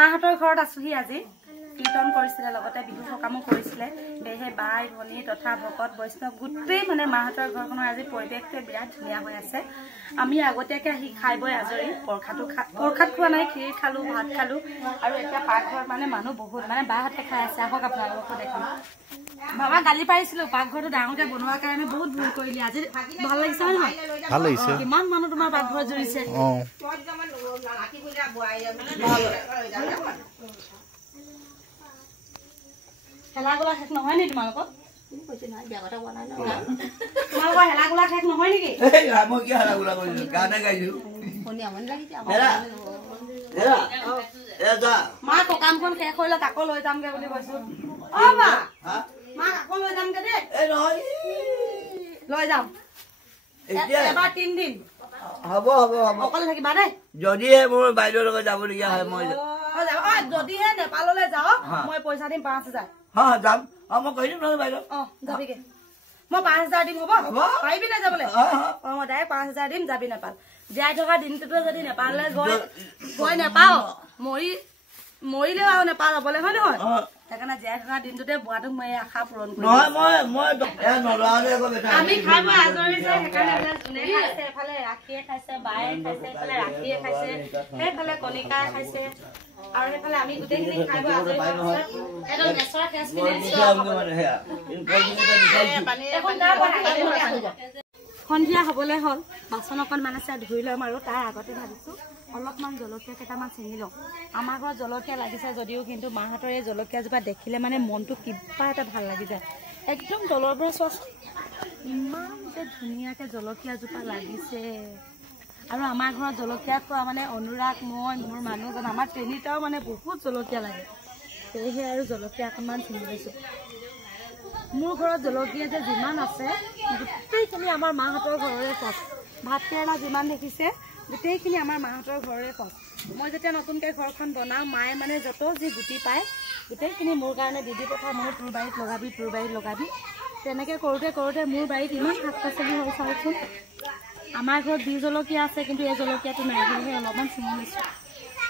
মাহঁতৰ ঘৰত আছোহি আজি কীৰ্তন কৰিছিলে লগতে বিহু সকামো কৰিছিলে বেহে বাই ভনী তথা ভকত বৈষ্ণৱ গোটেই মানে মাহঁতৰ ঘৰখনৰ আজি পৰিৱেশটো বিৰাট ধুনীয়া হৈ আছে আমি আগতীয়াকে আহি খাই বৈ আজৰি প্ৰসাদ খোৱা নাই ক্ষীৰ খালো ভাত খালো আৰু এতিয়া পাকঘৰত মানে মানুহ বহুত মানে বাহঁতে খাই আছে আহক আপোনালোককো দেখাম বাবা গালি পাৰিছিলো পাকঘৰটো ডাঙৰকে বনোৱাৰ কাৰণে বহুত ভুল কৰিলি আজি ভাল লাগিছে নহয় ভাল লাগিছে কিমান মানুহ তোমাৰ পাকঘৰত জুৰিছে হেলাগোলা শেষ নহয় নি তোমালোকৰ তোমালোকৰ হেলাগোলা শেষ নহয় নেকি মা সকামখন শেষ হৈ লওক আকৌ লৈ যামগে বুলি কৈছো অ মা মাক আকৌ লৈ যামগে দেই লৈ যাম এবাৰ 3 দিন হব হব হব অকলে থাকিবা দেই যদিহে মোৰ বাইদেউৰ লগত যাবলগীয়া হয় মই যদিহে নেপাললৈ যাও মই পইচা দিম 5000 যাম মই কৈ দিম নহয় বাইদেউ যাবিগে মই 5000 দিম হ'ব পাৰিবি না যাবলৈ মই ডাইৰেক্ট 5000 দিম যাবি নেপাল জীয়াই থকা দিনটোতো যদি নেপাললৈ গৈ নেপাও মৰিলেও আৰু নেপাল যাবলৈ হয় নহয় সেইকাৰণে জীয়াই থকা দিনটোতে বোৱাটোক মই আশা পূৰণ কৰিম আমি খাই মই আজৰি যে সেইকাৰণে যোনে খাইছে এফালে ৰাখিয়ে খাইছে বায়ে খাইছে এফালে ৰাখিয়ে খাইছে সেইফালে কণিকাই খাইছে আৰু সেইফালে আমি গোটেইখিনি খাই বৈ আজৰি হৈছো একদম নেচৰ সন্ধিয়া হবলৈ হ'ল বাচন অকণমান আছে ধুই ল'ম আৰু তাৰ আগতে ভাবিছো অলপমান জলকীয়া কেইটামান চিঙি লওঁ আমাৰ ঘৰত জলকীয়া লাগিছে যদিও কিন্তু মাহঁতৰ এই জলকীয়াজোপা দেখিলে মানে মনটো কিবা এটা ভাল লাগি যায় একদম তলৰ পৰা চোৱাচোন ইমান যে ধুনীয়াকৈ জলকীয়াজোপা লাগিছে আৰু আমাৰ ঘৰত জলকীয়া খোৱা মানে অনুৰাগ মই মোৰ মানুহজন আমাৰ তিনিটাও মানে বহুত জলকীয়া লাগে সেয়েহে আৰু জলকীয়া অকণমান চিঙি লৈছোঁ মোৰ ঘৰত জলকীয়া যে যিমান আছে গোটেইখিনি আমাৰ মাহঁতৰ ঘৰৰে ফল ভাত কেৰেলা যিমান দেখিছে গোটেইখিনি আমাৰ মাহঁতৰ ঘৰৰে ফল মই যেতিয়া নতুনকৈ ঘৰখন বনাওঁ মায়ে মানে যত যি গুটি পায় গোটেইখিনি মোৰ কাৰণে দি পঠাই মই তোৰ বাৰীত লগাবি তেনেকৈ কৰোঁতে মোৰ বাৰীত ইমান শাক পাচলি হ'ল চাওকচোন আমাৰ ঘৰত বীজ জলকীয়া আছে কিন্তু এই জলকীয়াটো নাই বুলিহে অলপমান চিঙি লৈছোঁ